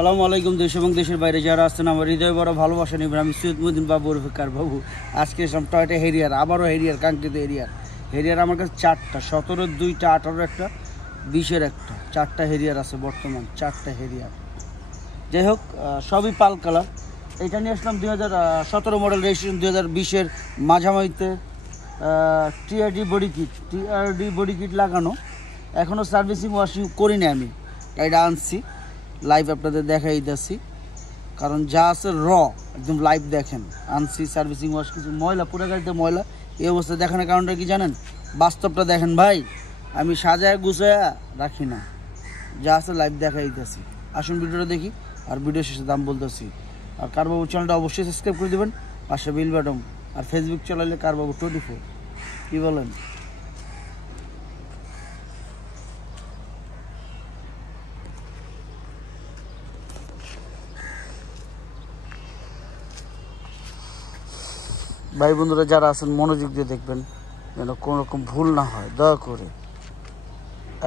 সালামু আলাইকুম। দেশ এবং দেশের বাইরে যারা আসছেন আমার হৃদয় বড় ভালোবাসা নেবেন। আমি সৈয়দ মুদ্দিন বাবু ওরফে কার বাবু। আজকে এসলাম টয়টা হেরিয়ার, আবারও হেরিয়ার, কাঙ্ক্ষিত হেরিয়ার আমার কাছে 4টা, 17-র 2টা, 18-র একটা, 20-এর একটা, 4টা হেরিয়ার আছে বর্তমান, 4টা হেরিয়ার। যাই হোক, সবই পাল কালার। এটা নিয়ে আসলাম 2017 মডেল, রেজিস্ট্রেশন 2020-এর মাঝামাঝিতে। টিআরডি বডি কিট লাগানো, এখনও সার্ভিসিং ওয়াশিং করিনি। আমি এটা আনছি লাইভ, আপনাদের দেখাই দিতেছি, কারণ যা আছে একদম লাইভ দেখেন। আনছি সার্ভিসিং ওয়াশ, কিছু ময়লা, পুরো গাড়িতে ময়লা। এই অবস্থায় দেখানোর কারণটা কি জানেন? বাস্তবটা দেখেন ভাই, আমি সাজায় গুছায়া রাখি না, যা আছে লাইভ দেখাই দিতেছি। আসুন ভিডিওটা দেখি, আর ভিডিও শেষে দাম বলতেছি। আর কারবাবু চ্যানেলটা অবশ্যই সাবস্ক্রাইব করে দেবেন, পাশে বেল বাটন। আর ফেসবুক চালাইলে কারবাবু 24। কী বলেন? ভাই বন্ধুরা যারা আছেন মনোযোগ দিয়ে দেখবেন, যেন কোনো রকম ভুল না হয়। দয়া করে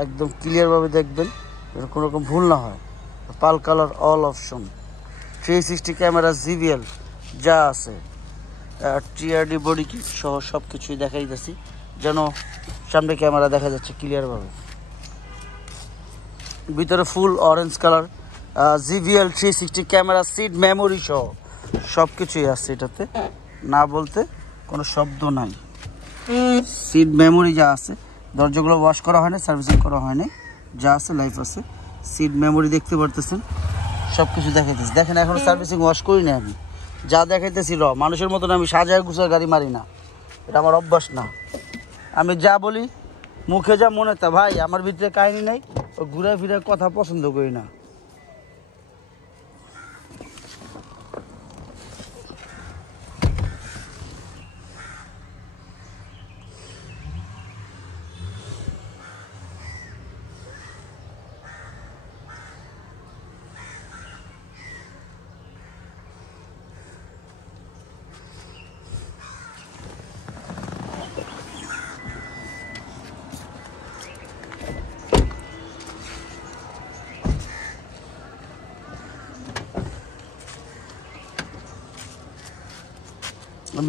একদম ক্লিয়ারভাবে দেখবেন, যেন কোনো রকম ভুল না হয়। Pearl colour, all option, 360 camera, GVL যা আছে, টিআরডি বডি কিট সহ সব কিছুই দেখাই দিচ্ছি, যেন সামনে ক্যামেরা দেখা যাচ্ছে ক্লিয়ারভাবে। ভিতরে full orange colour, GVL 360 camera, seat memory সহ সব কিছুই আছে এটাতে, না বলতে কোনো শব্দ নাই। সিট মেমোরি যা আছে, দরজাগুলো ওয়াশ করা হয় না, সার্ভিসিং করা হয় না, যা আছে লাইফ আছে। সিট মেমোরি দেখতে পারতেছেন, সব কিছু দেখাইতেছি। দেখেন এখনও সার্ভিসিং ওয়াশ করি না আমি, যা দেখাইতেছি মানুষের মতন আমি সাজায় গুছায় গাড়ি মারি না, এটা আমার অভ্যাস না। আমি যা বলি মুখে যা মনে তা ভাই, আমার ভিতরে কাহিনী নেই, ও ঘুরে ফিরে কথা পছন্দ করি না।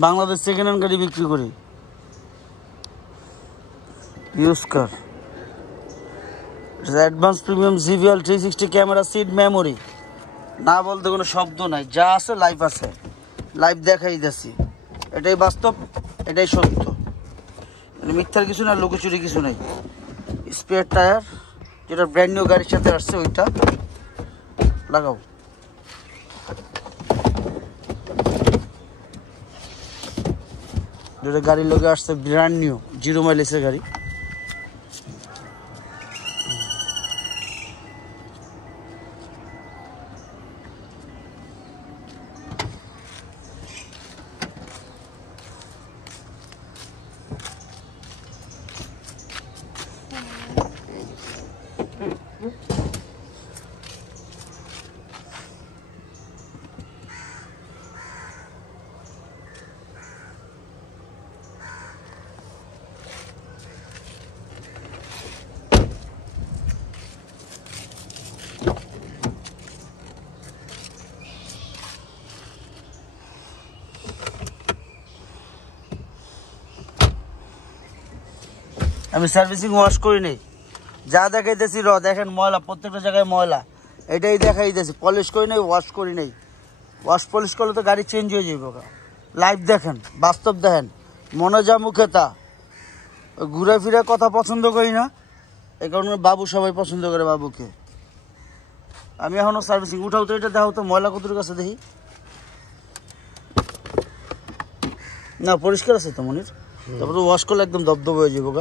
বাংলাদেশ সেকেন্ড হ্যান্ড গাড়ি বিক্রি করি, use car. Advance premium GVL 360 camera, seat memory, না বলতে কোনো শব্দ নাই, যা আছে লাইভ আছে, লাইভ দেখাই দিচ্ছি। এটাই বাস্তব, এটাই সত্য, মিথ্যার কিছু না, লুকোচুরি কিছু নেই। স্পেয়ার টায়ার, যেটা ব্র্যান্ড নিউ গাড়ির সাথে আসছে ওইটা লাগাও। যেটা গাড়ির লোকে আসছে ব্র্যান্ড নিউ 0 মাইলেজের গাড়ি। আমি সার্ভিসিং ওয়াশ করি নেই, যা দেখাইতেছি দেখেন ময়লা, প্রত্যেকটা জায়গায় ময়লা, এটাই দেখাইতেছি। পলিশ করি নেই, ওয়াশ করি নেই। ওয়াশ পলিশ করলে তো গাড়ি চেঞ্জ হয়ে যাবে। লাইভ দেখেন, বাস্তব দেখেন, মনে যা মুখে তা। ঘুরে ফিরে কথা পছন্দ করি না, এই কারণে বাবু সবাই পছন্দ করে বাবুকে। আমি এখনও সার্ভিসিং, উঠাও তো এটা, দেখো তো ময়লা কতটুকু কাছে দেখি। না পরিষ্কার আছে তো মনির, তারপরে ওয়াশ করলে একদম দবদব হয়ে যাবো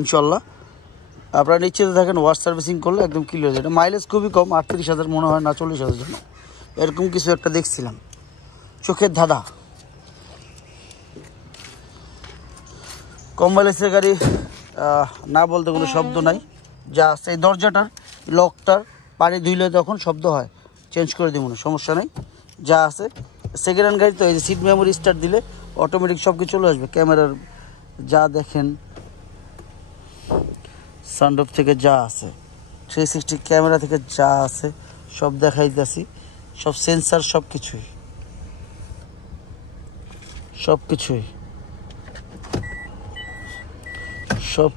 ইনশাল্লাহ। আপনারা নিশ্চিত থাকেন, ওয়াশ সার্ভিসিং করলে একদম ক্লিয়ার হয়ে যায়। মাইলেজ খুবই কম, 38,000 মনে হয়, না 40,000 জন্য এরকম কিছু একটা দেখছিলাম। চোখের ধাঁধা, কম মাইলেজের গাড়ি, না বলতে কোনো শব্দ নাই, যা আছে। এই দরজাটার লকটার পানি ধুইলে তখন শব্দ হয়, চেঞ্জ করে দিব না, সমস্যা নেই, যা আছে। সেকেন্ড হ্যান্ড গাড়ি তো, এই যে সিট মেমোরি স্টার্ট দিলে অটোমেটিক সব কিছু চলে আসবে। ক্যামেরার যা দেখেন, সানরুফ থেকে যা আছে, 360 ক্যামেরা থেকে যা আছে সব দেখাইতেছি, সব সেন্সার, সব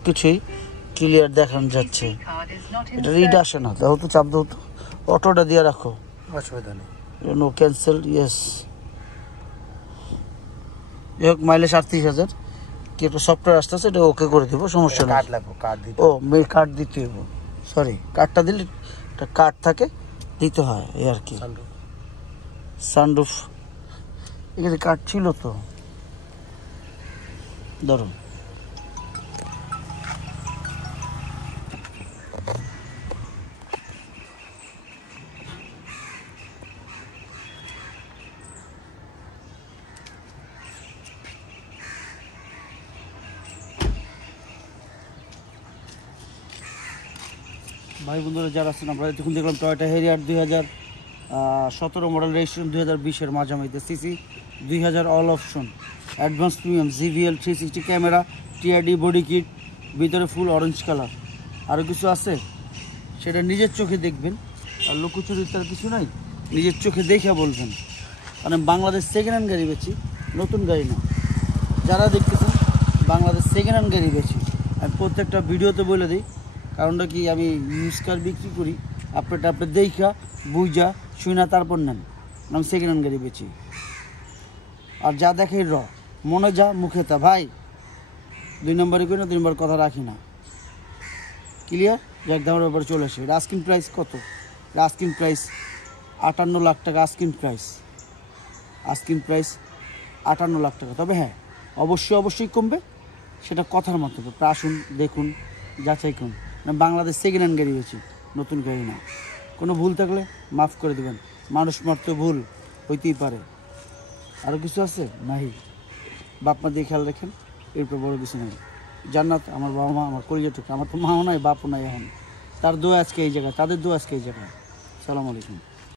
কিছুই ক্লিয়ার দেখানো যাচ্ছে। এটা রিড আসে না, দাও তো, চাপ দাও তো, অটোটা দিয়ে রাখো, অসুবিধা নেই। No cancel, yes. যাই হোক, মাইলেজ 38,000, কি একটা সফটওয়্যার আসতেছে, এটা ওকে করে দিব, সমস্যা নেই। কার্ড লাগবে, কার্ড দিতে। ও মেয়ে কার্ড দিতে হবে, সরি, কার্ডটা দিলে একটা কার্ড থাকে, দিতে হয় এই আর কি। সানরুফ এখানে কার্ড ছিল তো, ধরো। ভাই বন্ধুরা যারা আছেন, আমরা এতক্ষণ দেখলাম টয়োটা হেরিয়ার 2017 মডেল, রেজিস্ট্রেশন 2020-এর মাঝামাঝিতে, CC 2000, all option, advance premium, GVL 360 camera, TRD body kit, ভিতরে ফুল অরেঞ্জ কালার। আরও কিছু আছে, সেটা নিজের চোখে দেখবেন, আর লুকোচুরি তার কিছু নাই, নিজের চোখে দেখে বলবেন। কারণ বাংলাদেশ সেকেন্ড হ্যান্ড গাড়ি বেচি, নতুন গাড়ি না। যারা দেখতেছেন বাংলাদেশ সেকেন্ড হ্যান্ড গাড়ি বেচি, আমি প্রত্যেকটা ভিডিওতে বলে দিই, কারণটা কি, আমি ইউজ কার বিক্রি করি, আপনি দেখা বুঝা শুনা তারপর নেন, আমি সেকেন্ড হ্যান্ড গাড়ি বেচি। আর যা দেখে মনে যা মুখে তা, ভাই 2 নম্বরই করি না, 2 নম্বর কথা রাখি না, ক্লিয়ার। এক দামের ব্যাপারে চলে আসে। আস্কিং প্রাইস কত? আস্কিং প্রাইস 58 লাখ টাকা, আস্কিং প্রাইস 58 লাখ টাকা। তবে হ্যাঁ, অবশ্যই কমবে, সেটা কথার মাধ্যমে। আসুন, দেখুন, যাচাই করুন। বাংলাদেশ সেকেন্ড হ্যান্ড গাড়ি বেচি, নতুন গাড়ি না। কোনো ভুল থাকলে মাফ করে দেবেন, মানুষ মারতে ভুল হইতেই পারে। আরও কিছু আছে নাই, বাপ মা দিয়ে খেয়াল রাখেন, এরপর বড় কিছু নেই। জান্নাত আমার বাবা মা, আমার কলিজাটুকু, আমার তো মাও নাই বাপও নাই এখন, তার দোয়া আজকে এই জায়গায়, তাদের দোয়া আজকে এই জায়গায়। সালাম আলাইকুম।